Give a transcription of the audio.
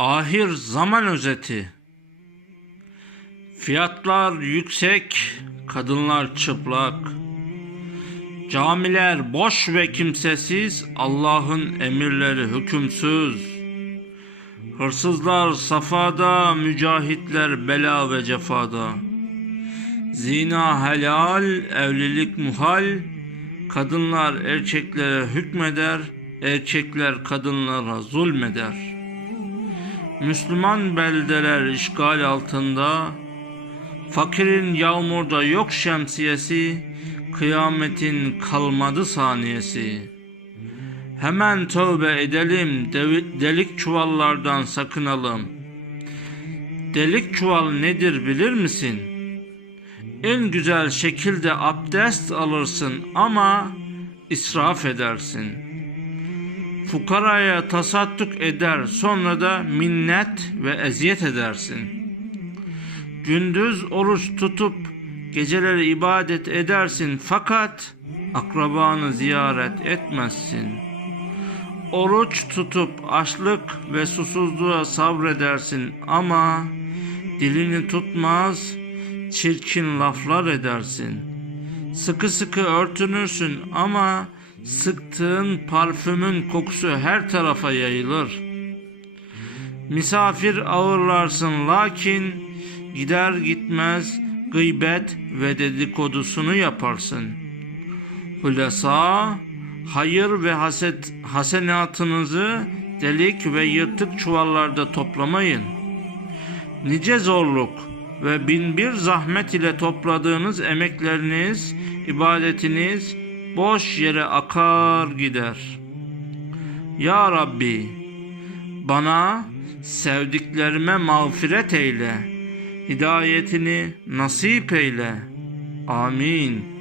Ahir zaman özeti. Fiyatlar yüksek, kadınlar çıplak. Camiler boş ve kimsesiz, Allah'ın emirleri hükümsüz. Hırsızlar safada, mücahitler bela ve cefada. Zina helal, evlilik muhal, kadınlar erkeklere hükmeder, erkekler kadınlara zulmeder. Müslüman beldeler işgal altında, fakirin yağmurda yok şemsiyesi, kıyametin kalmadı saniyesi. Hemen tövbe edelim, delik çuvallardan sakınalım. Delik çuval nedir bilir misin? En güzel şekilde abdest alırsın ama israf edersin. Fukaraya tasadduk eder sonra da minnet ve eziyet edersin. Gündüz oruç tutup geceleri ibadet edersin fakat akrabanı ziyaret etmezsin. Oruç tutup açlık ve susuzluğa sabredersin ama dilini tutmaz, çirkin laflar edersin. Sıkı sıkı örtünürsün ama sıktığın parfümün kokusu her tarafa yayılır. Misafir ağırlarsın lakin gider gitmez gıybet ve dedikodusunu yaparsın. Hulasa hayır ve haset, hasenatınızı delik ve yırtık çuvallarda toplamayın. Nice zorluk ve bin bir zahmet ile topladığınız emekleriniz, ibadetiniz boş yere akar gider. Ya Rabbi, bana sevdiklerime mağfiret eyle, hidayetini nasip eyle. Amin.